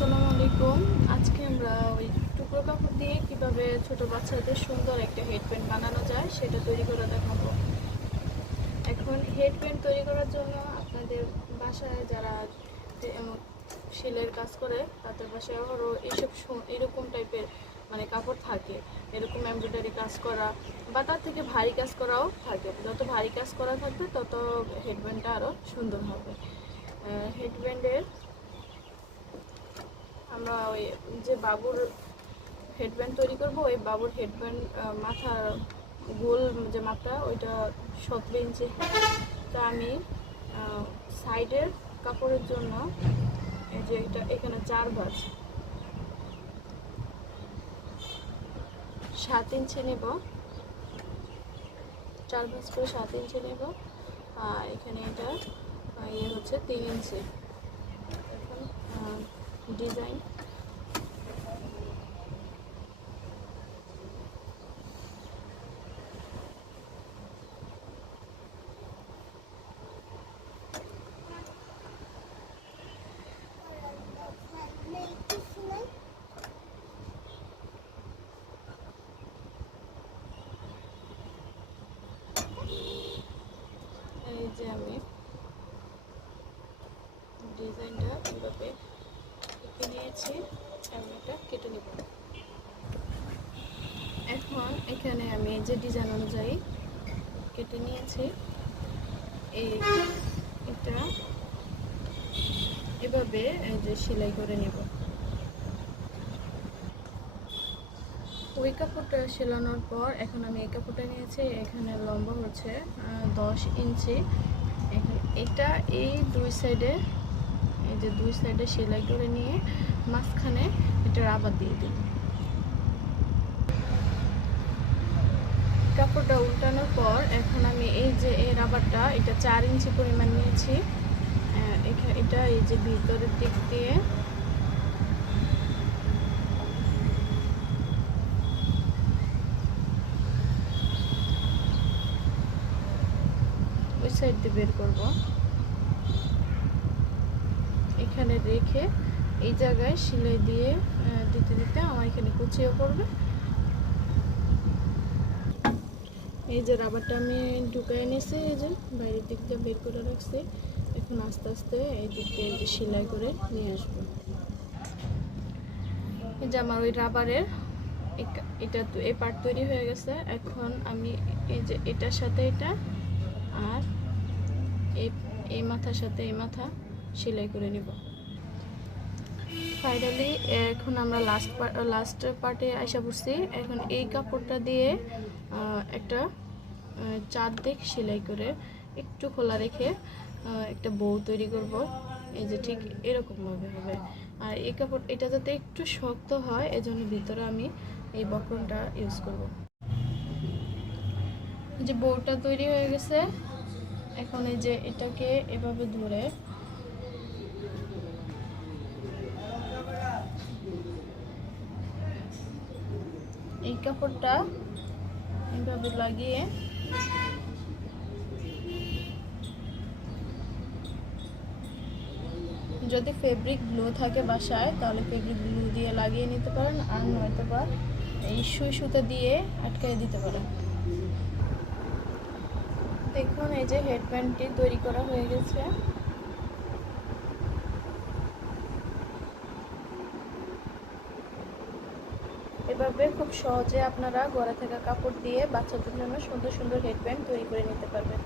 আসসালামু আলাইকুম। আজকে আমরা ওই টুকরো কাপড় দিয়ে কিভাবে ছোট বাচ্চাদের সুন্দর একটা হেডব্যান্ড বানানো যায় সেটা তৈরি করে দেখাবো। এখন হেডব্যান্ড তৈরি করার জন্য আপনাদের বাসায় যারা সেলাইয়ের কাজ করে তাদের বাসায় আরও এরকম টাইপের মানে কাপড় থাকে, এরকম এমব্রয়ডারি কাজ করা বা তার থেকে ভারী কাজ করাও থাকে। যত ভারী কাজ করা থাকবে তত হেডব্যান্ডটা আরও সুন্দর হবে। হেডব্যান্ডের আমরা ওই যে বাবুর হেডব্যান্ড তৈরি করব, ওই বাবুর হেডব্যান্ড মাথার গোল যে মাথা ওইটা 17 ইঞ্চি। তা আমি সাইডের কাপড়ের জন্য এই যে এখানে 4 ভাঁজ 7 ইঞ্চি নেব, 4 ভাঁজ করে 7 ইঞ্চি নেব। আর এখানে এটা হচ্ছে 3 ইঞ্চি। এখন ডিজাইন এই যে আমি ডিজাইনটা এইভাবে এঁকে নিয়েছি, আমি এটা কেটে নেব। এখন এখানে আমি যে ডিজাইন অনুযায়ী কেটে নিয়েছি, এটা এভাবে যে সেলাই করে নেব। ওই কাপড়টা সেলানোর পর এখন আমি এই কাপড়টা নিয়েছি, এখানে লম্বা হচ্ছে 10 ইঞ্চি। এটা এই যে দুই সাইডে সেলাই করে নিয়ে মাঝখানে এটা রাবার দিয়ে দিই। কাপড়টা উল্টানোর পর এখন আমি এই যে এই রাবারটা এটা 4 ইঞ্চি পরিমাণ নিয়েছি। এটা এই যে ভিতরের দিক দিয়ে ওই সাইড দিয়ে বের করব, এখানে রেখে এই জায়গায় সেলাই দিয়ে দিতে দিতে আমার এখানে কুচিও পড়বে। এই যে রাবারটা আমি ঢুকাই নিয়েছি, এই যে বাইরের দিক দিয়ে বের করে রাখছি। এখন আস্তে আস্তে এই দিক দিয়ে সেলাই করে নিয়ে আসবো। এই যে আমার ওই রাবারের এটা এই পার্ট তৈরি হয়ে গেছে। এখন আমি এই যে এটার সাথে এটা আর এই মাথার সাথে এই মাথা সেলাই করে নেব। ফাইনালি এখন আমরা লাস্ট পার্টে আশা করছি। এখন এই কাপড়টা দিয়ে একটা চারদিক সেলাই করে একটু খোলা রেখে একটা বউ তৈরি করব। এই যে ঠিক এরকমভাবে হবে। আর এই কাপড় এটা যাতে একটু শক্ত হয় এজন্য ভিতরে আমি এই বক্রমটা ইউজ করব। যে বউটা তৈরি হয়ে গেছে, এখন এই যে এটাকে এভাবে ধরে এই কাপড়টা এইভাবে লাগিয়ে যদি ফেব্রিক গ্লু থাকে বাসায় তাহলে ফেব্রিক গ্লু দিয়ে লাগিয়ে নিতে পারেন, আর নয়তো বা এই সুই সুতো দিয়ে আটকাই দিতে পারেন। দেখুন এই যে হেডব্যান্ডটি তৈরি করা হয়ে গেছে। এভাবে খুব সহজে আপনারা ঘরে থাকা কাপড় দিয়ে বাচ্চাদের জন্য সুন্দর সুন্দর হেডব্যান্ড তৈরি করে নিতে পারবেন।